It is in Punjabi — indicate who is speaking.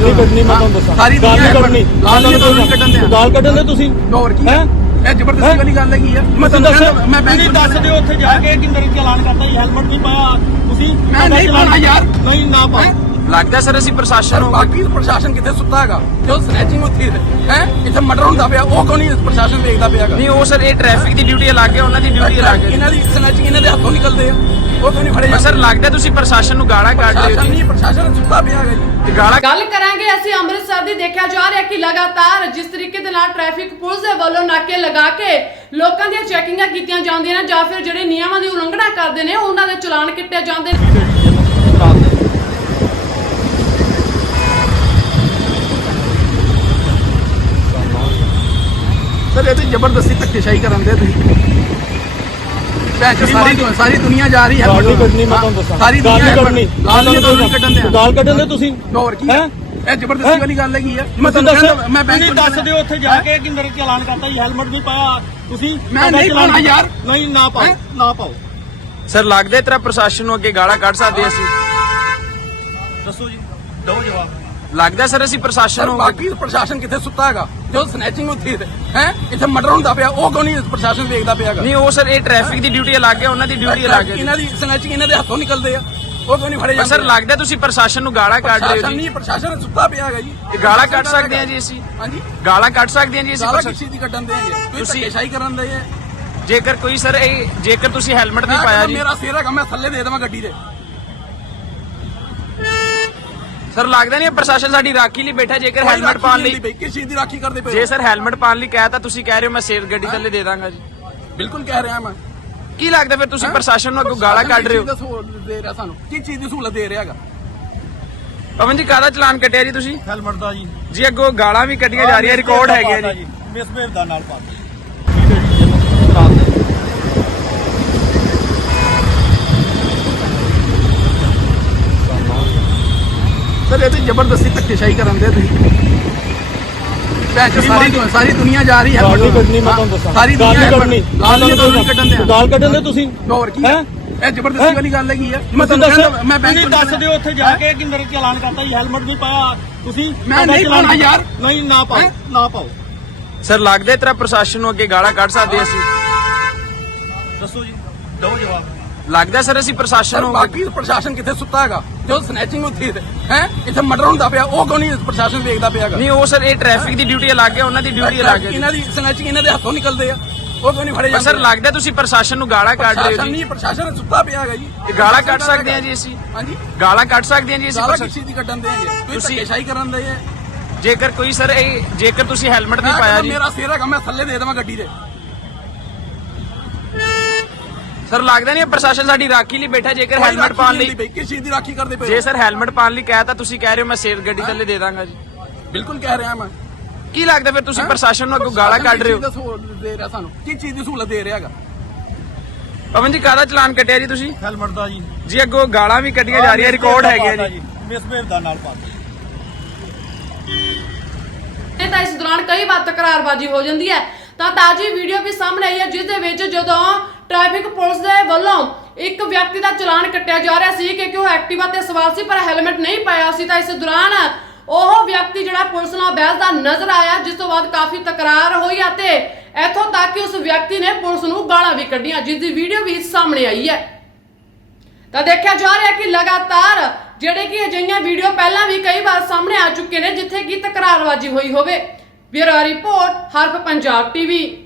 Speaker 1: ਨਹੀਂ ਕੱਢਣੀ ਮੈਂ ਤੁਹਾਨੂੰ ਦੱਸਾਂ
Speaker 2: ਸਾਰੀ
Speaker 1: ਗਾਲ ਨਹੀਂ ਕੱਢਣੀ
Speaker 2: ਕੱਢਣ ਦੇ
Speaker 1: ਗਾਲ ਕੱਢਣ ਦੇ ਤੁਸੀਂ
Speaker 2: ਹੋਰ ਕੀ
Speaker 1: ਹੈ
Speaker 2: ਇਹ ਜ਼ਬਰਦਸਤੀ ਵਾਲੀ ਗੱਲ ਹੈਗੀ ਆ ਮੈਂ ਤੁਹਾਨੂੰ ਕਹਿੰਦਾ ਮੈਂ ਬੈਂਕ
Speaker 1: ਦੱਸ ਦਿਓ ਉੱਥੇ ਜਾ ਕੇ ਕਿ ਮੇਰੇ ਚਲਾਨ ਕਰਤਾ ਜੀ ਹੈਲਮਟ ਨਹੀਂ ਪਾਇਆ ਤੁਸੀਂ
Speaker 2: ਮੈਂ ਨਹੀਂ ਪਾਉਣਾ ਯਾਰ
Speaker 1: ਨਹੀਂ ਨਾ ਪਾਓ
Speaker 3: ਲੱਗਦਾ ਸਰ ਅਸੀਂ ਪ੍ਰਸ਼ਾਸਨ ਨੂੰ
Speaker 2: ਬਾਕੀ ਪ੍ਰਸ਼ਾਸਨ ਕਿੱਥੇ ਸੁੱਤਾ ਹੈਗਾ ਜੋ ਸਨੈਚਿੰਗ ਹੁੰਦੀ ਹੈ ਇੱਥੇ ਮਰਡਰ ਹੁੰਦਾ ਪਿਆ ਉਹ ਕੋਈ ਨਹੀਂ ਪ੍ਰਸ਼ਾਸਨ ਦੇਖਦਾ ਪਿਆ ਹੈਗਾ
Speaker 3: ਨਹੀਂ ਉਹ ਸਰ ਇਹ ਟ੍ਰੈਫਿਕ ਦੀ ਡਿਊਟੀ ਅਲੱਗ ਹੈ ਉਹਨਾਂ ਦੀ ਡਿਊਟੀ ਅਲੱਗ ਹੈ
Speaker 2: ਇਹਨਾਂ ਦੀ ਸਨੈਚਿੰਗ ਇਹਨਾਂ ਦੇ ਹੱਥੋਂ ਨਿਕਲਦੇ ਆ ਉਹ ਕੋਈ ਨਹੀਂ ਫੜੇ
Speaker 3: ਪਰ ਸਰ ਲੱਗਦਾ ਤੁਸੀਂ ਪ੍ਰਸ਼ਾਸਨ ਨੂੰ ਗਾਲਾਂ ਕੱਢ ਰਹੇ ਹੋ
Speaker 2: ਪ੍ਰਸ਼ਾਸਨ ਨਹੀਂ ਪ੍ਰਸ਼ਾਸਨ ਸੁੱਤਾ ਪਿਆ ਹੈਗਾ ਜੀ
Speaker 3: ਜੀ ਗਾਲਾਂ
Speaker 4: ਗੱਲ ਕਰਾਂਗੇ ਅਸੀਂ ਅੰਮ੍ਰਿਤਸਰ ਦੀ। ਦੇਖਿਆ ਜਾ ਰਿਹਾ ਕਿ ਲਗਾਤਾਰ ਜਿਸ ਤਰੀਕੇ ਦੇ ਨਾਲ ਟ੍ਰੈਫਿਕ ਪੁਲਿਸ ਦੇ ਵੱਲੋਂ ਨਾਕੇ ਲਗਾ ਕੇ ਲੋਕਾਂ ਦੀਆਂ ਚੈਕਿੰਗਾਂ ਕੀਤੀਆਂ ਜਾਂਦੀਆਂ ਨੇ ਜਾਂ ਫਿਰ ਜਿਹੜੇ ਨਿਯਮਾਂ ਦੀ ਉਲੰਘਣਾ ਕਰਦੇ ਨੇ ਉਹਨਾਂ ਦੇ ਚਲਾਨ ਕੱਟੇ ਜਾਂਦੇ ਨੇ।
Speaker 2: ਸਰ ਇਹ ਤੇ ਜ਼ਬਰਦਸਤੀ ਧੱਕੇਸ਼ਾਹੀ ਕਰਨ ਦੇ ਤੁਸੀਂ ਸਾਰੀ ਦੁਨੀਆ ਜਾ ਰਹੀ ਹੈ
Speaker 1: ਗਾਲ ਨਹੀਂ ਕੱਢਣੀ ਮੈਂ ਤੁਹਾਨੂੰ ਦੱਸਾਂ
Speaker 2: ਸਾਰੀ
Speaker 1: ਗਾਲ
Speaker 2: ਦੁਨੀਆ
Speaker 1: ਨਹੀਂ ਕੱਢਣੀ ਗਾਲ ਕੱਢਣ ਦੇ ਤੁਸੀਂ
Speaker 2: ਹੋਰ ਕੀ
Speaker 1: ਹੈ
Speaker 2: ਇਹ ਜ਼ਬਰਦਸਤੀ ਵਾਲੀ ਗੱਲ ਹੈਗੀ ਆ
Speaker 1: ਮੈਂ
Speaker 2: ਤੁਹਾਨੂੰ
Speaker 1: ਦੱਸਾਂ
Speaker 2: ਕਹਿੰਦਾ ਮੈਂ ਬੈਂਕ
Speaker 1: ਦੱਸ ਦਿਓ ਉੱਥੇ ਜਾ ਕੇ ਕਿ ਮੇਰੇ ਚਲਾਨ ਕਰਤਾ ਜੀ ਹੈਲਮਟ ਨਹੀਂ ਪਾਇਆ ਤੁਸੀਂ
Speaker 2: ਮੈਂ ਨਹੀਂ ਪਾਉਣਾ ਯਾਰ
Speaker 1: ਨਹੀਂ ਨਾ ਪਾਓ ਨਾ ਪਾਓ
Speaker 3: ਸਰ ਲੱਗਦਾ ਤੇਰਾ ਪ੍ਰਸ਼ਾਸਨ ਨੂੰ ਅੱਗੇ ਗਾਲਾਂ ਕੱਢ ਸਕਦੇ ਅਸੀਂ
Speaker 1: ਦੱਸੋ ਜੀ ਦਿਓ ਜਵਾਬ
Speaker 3: ਲੱਗਦਾ ਸਰ ਅਸੀਂ ਪ੍ਰਸ਼ਾਸਨ ਨੂੰ
Speaker 2: ਬਾਕੀ ਪ੍ਰਸ਼ਾਸਨ ਕਿੱਥੇ ਸੁੱਤਾ ਹੈਗਾ ਜੋ ਸਨੈਚਿੰਗ ਹੁੰਦੀ ਹੈ ਇੱਥੇ ਮਰਡਰ ਹੁੰਦਾ ਪਿਆ ਉਹ ਕੋਈ ਨਹੀਂ ਪ੍ਰਸ਼ਾਸਨ ਦੇਖਦਾ ਪਿਆ ਹੈਗਾ
Speaker 3: ਨਹੀਂ ਉਹ ਸਰ ਇਹ ਟ੍ਰੈਫਿਕ ਦੀ ਡਿਊਟੀ ਅਲੱਗ ਹੈ ਉਹਨਾਂ ਦੀ ਡਿਊਟੀ ਅਲੱਗ ਹੈ
Speaker 2: ਇਹਨਾਂ ਦੀ ਸਨੈਚਿੰਗ ਇਹਨਾਂ ਦੇ ਹੱਥੋਂ ਨਿਕਲਦੇ ਆ ਉਹ ਕੋਈ ਨਹੀਂ ਫੜੇ
Speaker 3: ਪਰ ਸਰ ਲੱਗਦਾ ਤੁਸੀਂ ਪ੍ਰਸ਼ਾਸਨ ਨੂੰ ਗਾਲਾਂ ਕੱਢ ਰਹੇ ਹੋ
Speaker 2: ਪ੍ਰਸ਼ਾਸਨ
Speaker 3: ਜੀ
Speaker 2: ਨਹੀਂ ਪ੍ਰਸ਼ਾਸਨ ਸੁੱਤਾ ਪਿਆ ਹੈਗਾ ਜੀ
Speaker 3: ਇਹ ਗਾਲਾਂ ਕੱਢ ਸਕਦੇ ਹਾਂ ਜੀ ਅਸੀਂ
Speaker 2: ਹਾਂਜੀ
Speaker 3: ਗਾਲਾਂ ਕੱਢ ਸਕਦੇ ਹਾਂ ਜੀ ਅਸੀਂ
Speaker 2: ਸਾਰਾ
Speaker 3: ਪ੍ਰਸ਼ਾਸਨ-
Speaker 2: ਕਿਸੇ ਦੀ ਕੱਢਣ ਦੇ ਤੁਸੀਂ ਧੱਕੇਸ਼ਾਹੀ ਕਰਨ ਦੇ
Speaker 3: ਜੇਕਰ ਕੋਈ ਸਰ ਇਹ ਜੇਕਰ ਤੁਸੀਂ ਹੈਲਮਟ ਨਹੀਂ ਪਾਇਆ ਜੀ
Speaker 2: ਮੇਰਾ ਸਿਰ ਹੈਗਾ ਮੈਂ ਥੱਲੇ ਦੇ ਦੇਵਾਂ ਗੱਡੀ ਦੇ
Speaker 3: ਸਰ ਲੱਗਦਾ ਨਹੀਂ ਪ੍ਰਸ਼ਾਸਨ ਸਾਡੀ ਰਾਖੀ ਲਈ ਬੈਠਾ ਜੇਕਰ ਹੈਲਮਟ ਪਾਉਣ ਲਈ
Speaker 2: ਕਿਸ ਚੀਜ਼ ਦੀ ਰਾਖੀ ਕਰਦੇ ਪਏ
Speaker 3: ਜੇ ਸਰ ਹੈਲਮਟ ਪਾਉਣ ਲਈ ਕਹਿ ਤਾਂ ਤੁਸੀਂ ਕਹਿ ਰਹੇ ਹੋ ਮੈਂ ਸੇਫ ਗੱਡੀ ਥੱਲੇ ਦੇ ਦਾਂਗਾ ਜੀ
Speaker 2: ਬਿਲਕੁਲ ਕਹਿ ਰਿਹਾ ਮੈਂ
Speaker 3: ਕੀ ਲੱਗਦਾ ਫਿਰ ਤੁਸੀਂ ਪ੍ਰਸ਼ਾਸਨ ਨੂੰ ਅੱਗੋਂ ਗਾਲਾਂ ਕੱਢ ਰਹੇ ਹੋ
Speaker 2: ਦੇ ਰਿਹਾ ਸਾਨੂੰ ਕੀ ਚੀਜ਼ ਦੀ ਸਹੂਲਤ ਦੇ ਰਿਹਾ ਹੈਗਾ
Speaker 3: ਪਵਨ ਜੀ ਕਾਹਦਾ ਚਲਾਨ ਕੱਟਿਆ ਜੀ ਤੁਸੀਂ
Speaker 1: ਹੈਲਮਟ ਦਾ ਜੀ
Speaker 3: ਜੀ ਅੱਗੋਂ ਗਾਲਾਂ ਵੀ ਕੱਢੀਆਂ ਜਾ ਰਹੀਆਂ ਰਿਕਾਰਡ ਹੈਗੇ ਜੀ
Speaker 1: ਮਿਸਬਿਹੇਵ ਦਾ ਨਾਲ ਪਾ
Speaker 2: ਸਰ ਇਹ ਤੇ ਜ਼ਬਰਦਸਤੀ ਧੱਕੇਸ਼ਾਹੀ ਕਰਨ ਦੇ ਤੁਸੀਂ ਸਾਰੀ ਦੁਨੀਆ ਜਾ ਰਹੀ ਹੈ
Speaker 1: ਗਾਲ ਨਹੀਂ ਕੱਢਣੀ ਮੈਂ ਤੁਹਾਨੂੰ ਦੱਸਾਂ
Speaker 2: ਸਾਰੀ
Speaker 1: ਗਾਲ ਨਹੀਂ
Speaker 2: ਦੁਨੀਆ
Speaker 1: ਕੱਢਣੀ
Speaker 2: ਕੱਢਣ ਦੇ
Speaker 1: ਗਾਲ ਕੱਢਣ ਦੇ ਤੁਸੀਂ
Speaker 2: ਹੋਰ ਕੀ
Speaker 1: ਹੈ
Speaker 2: ਇਹ ਜ਼ਬਰਦਸਤੀ ਵਾਲੀ ਗੱਲ ਹੈਗੀ ਆ ਮੈਂ
Speaker 1: ਤੁਸੀਂ
Speaker 2: ਤੁਹਾਨੂੰ
Speaker 1: ਦੱਸੋ
Speaker 2: ਕਹਿੰਦਾ ਮੈਂ ਬੈਂਕ
Speaker 1: ਦੱਸ ਦਿਓ ਉੱਥੇ ਜਾ ਕੇ ਕਿ ਮੇਰੇ ਚਲਾਨ ਕਰਤਾ ਜੀ ਹੈਲਮਟ ਨਹੀਂ ਪਾਇਆ ਤੁਸੀਂ
Speaker 2: ਮੈਂ ਨਹੀਂ ਪਾਉਣਾ ਯਾਰ
Speaker 1: ਨਹੀਂ ਨਾ ਪਾਓ ਨਾ ਪਾਓ
Speaker 3: ਸਰ ਲੱਗਦਾ ਤੇਰਾ ਪ੍ਰਸ਼ਾਸਨ ਨੂੰ ਅੱਗੇ ਗਾਲਾਂ ਕੱਢ ਸਕਦੇ ਅਸੀਂ
Speaker 1: ਦੱਸੋ ਜੀ ਦਿਓ ਜਵਾਬ
Speaker 3: ਲੱਗਦਾ ਸਰ ਅਸੀਂ ਪ੍ਰਸ਼ਾਸਨ ਨੂੰ
Speaker 2: ਬਾਕੀ ਪ੍ਰਸ਼ਾਸਨ ਕਿੱਥੇ ਸੁੱਤਾ ਹੈਗਾ ਜੋ ਸਨੈਚਿੰਗ ਹੁੰਦੀ ਹੈ ਇੱਥੇ ਮਰਡਰ ਹੁੰਦਾ ਪਿਆ ਉਹ ਕੋਈ ਨਹੀਂ ਪ੍ਰਸ਼ਾਸਨ ਦੇਖਦਾ ਪਿਆ ਹੈਗਾ
Speaker 3: ਨਹੀਂ ਉਹ ਸਰ ਇਹ ਟ੍ਰੈਫਿਕ ਦੀ ਡਿਊਟੀ ਅਲੱਗ ਹੈ ਉਹਨਾਂ ਦੀ ਡਿਊਟੀ ਅਲੱਗ ਹੈ
Speaker 2: ਇਹਨਾਂ ਦੀ ਸਨੈਚਿੰਗ ਇਹਨਾਂ ਦੇ ਹੱਥੋਂ ਨਿਕਲਦੇ ਆ ਉਹ ਕੋਈ ਨਹੀਂ ਫੜੇ
Speaker 3: ਪਰ ਸਰ ਲੱਗਦਾ ਤੁਸੀਂ ਪ੍ਰਸ਼ਾਸਨ ਨੂੰ ਗਾਲਾਂ ਕੱਢ ਰਹੇ ਹੋ
Speaker 2: ਪ੍ਰਸ਼ਾਸਨ
Speaker 3: ਜੀ
Speaker 2: ਨਹੀਂ ਪ੍ਰਸ਼ਾਸਨ ਸੁੱਤਾ ਪਿਆ ਹੈਗਾ ਜੀ
Speaker 3: ਇਹ ਗਾਲਾਂ ਕੱਢ ਸਕਦੇ ਹਾਂ ਜੀ ਅਸੀਂ
Speaker 2: ਹਾਂਜੀ
Speaker 3: ਗਾਲਾਂ ਕੱਢ ਸਕਦੇ ਹਾਂ ਜੀ ਅਸੀਂ
Speaker 2: ਸਾਰਾ
Speaker 3: ਪ੍ਰਸ਼ਾਸਨ-
Speaker 2: ਕਿਸੇ ਦੀ ਕੱਢਣ ਦੇ ਤੁਸੀਂ
Speaker 3: ਤੁਸੀਂ-
Speaker 2: ਧੱਕੇਸ਼ਾਹੀ ਕਰਨ ਦੇ
Speaker 3: ਜੇਕਰ ਕੋਈ ਸਰ ਇਹ ਜੇਕਰ ਤੁਸੀਂ ਹੈਲਮਟ ਨਹੀਂ ਪਾਇਆ ਜੀ
Speaker 2: ਮੇਰਾ ਸਿਰ ਹੈਗਾ ਮੈਂ ਥੱਲੇ ਦੇ ਦੇਵਾਂ ਗੱਡੀ ਦੇ
Speaker 3: ਸਰ ਲੱਗਦਾ ਨਹੀਂ ਪ੍ਰਸ਼ਾਸਨ ਸਾਡੀ ਰਾਖੀ ਲਈ ਬੈਠਾ ਜੇਕਰ ਹੈਲਮਟ ਪਾਉਣ ਲਈ
Speaker 2: ਕਿਸ ਚੀਜ਼ ਦੀ ਰਾਖੀ ਕਰਦੇ ਪਏ
Speaker 3: ਜੇ ਸਰ ਹੈਲਮਟ ਪਾਉਣ ਲਈ ਕਹਿ ਤਾਂ ਤੁਸੀਂ ਕਹਿ ਰਹੇ ਹੋ ਮੈਂ ਸੇਫ ਗੱਡੀ ਥੱਲੇ ਦੇ ਦਾਂਗਾ ਜੀ
Speaker 2: ਬਿਲਕੁਲ ਕਹਿ ਰਿਹਾ ਮੈਂ
Speaker 3: ਕੀ ਲੱਗਦਾ ਫਿਰ ਤੁਸੀਂ ਪ੍ਰਸ਼ਾਸਨ ਨੂੰ ਅੱਗੋਂ ਗਾਲਾਂ ਕੱਢ ਰਹੇ ਹੋ
Speaker 2: ਦੇ ਰਿਹਾ ਸਾਨੂੰ ਕੀ ਚੀਜ਼ ਦੀ ਸਹੂਲਤ ਦੇ ਰਿਹਾ ਹੈਗਾ
Speaker 3: ਪਵਨ ਜੀ ਕਾਹਦਾ ਚਲਾਨ ਕੱਟਿਆ ਜੀ ਤੁਸੀਂ
Speaker 1: ਹੈਲਮਟ ਦਾ ਜੀ
Speaker 3: ਜੀ ਅੱਗੋਂ ਗਾਲਾਂ ਵੀ ਕੱਢੀਆਂ ਜਾ ਰਹੀਆਂ ਰਿਕਾਰਡ ਹੈਗੇ ਜੀ
Speaker 1: ਮਿਸਬਿਹੇਵ ਦਾ ਨਾਲ ਪਾ
Speaker 4: ਇਹ ਤਾਂ ਇਸ ਦੌਰਾਨ ਕਈ ਵਾਰ ਤਕਰਾਰਬਾਜ਼ੀ ਹੋ ਜਾਂਦੀ ਹੈ। ਤਾਂ ਤਾਜੀ ਵੀਡੀਓ ਵੀ ਸਾਹਮਣੇ ਆਈ ਹੈ ਜਿਸ ਦੇ ਵਿੱਚ ਜਦੋਂ ਟ੍ਰੈਫਿਕ ਪੁਲਿਸ ਦੇ ਵੱਲੋਂ ਇੱਕ ਵਿਅਕਤੀ ਦਾ ਚਲਾਨ ਕੱਟਿਆ ਜਾ ਰਿਹਾ ਸੀ ਕਿ ਉਹ ਐਕਟਿਵਾ ਤੇ ਸਵਾਰ ਸੀ ਪਰ ਹੈਲਮਟ ਨਹੀਂ ਪਾਇਆ ਸੀ। ਤਾਂ ਇਸ ਦੌਰਾਨ ਉਹ ਵਿਅਕਤੀ ਜਿਹੜਾ ਪੁਲਿਸ ਨਾਲ ਬਹਿਸਦਾ ਨਜ਼ਰ ਆਇਆ ਜਿਸ ਤੋਂ ਬਾਅਦ ਕਾਫੀ ਤਕਰਾਰ ਹੋਈ ਅਤੇ ਇੱਥੋਂ ਤੱਕ ਕਿ ਉਸ ਵਿਅਕਤੀ ਨੇ ਪੁਲਿਸ ਨੂੰ ਗਾਲਾਂ ਵੀ ਕੱਢੀਆਂ ਜਿਸ ਦੀ ਵੀਡੀਓ ਵੀ ਸਾਹਮਣੇ ਆਈ ਹੈ। ਤਾਂ ਦੇਖਿਆ ਜਾ ਰਿਹਾ ਕਿ ਲਗਾਤਾਰ ਜਿਹੜੇ ਕਿ ਅਜਿਹੀਆਂ ਵੀਡੀਓ ਪਹਿਲਾਂ ਵੀ ਕਈ ਵਾਰ ਸਾਹਮਣੇ ਆ ਚੁੱਕੇ ਨੇ ਜਿੱਥੇ ਕਿ ਤਕਰਾਰਬਾਜ਼ੀ ਹੋਈ ਹੋਵੇ। Bureau report Haraf Punjab TV.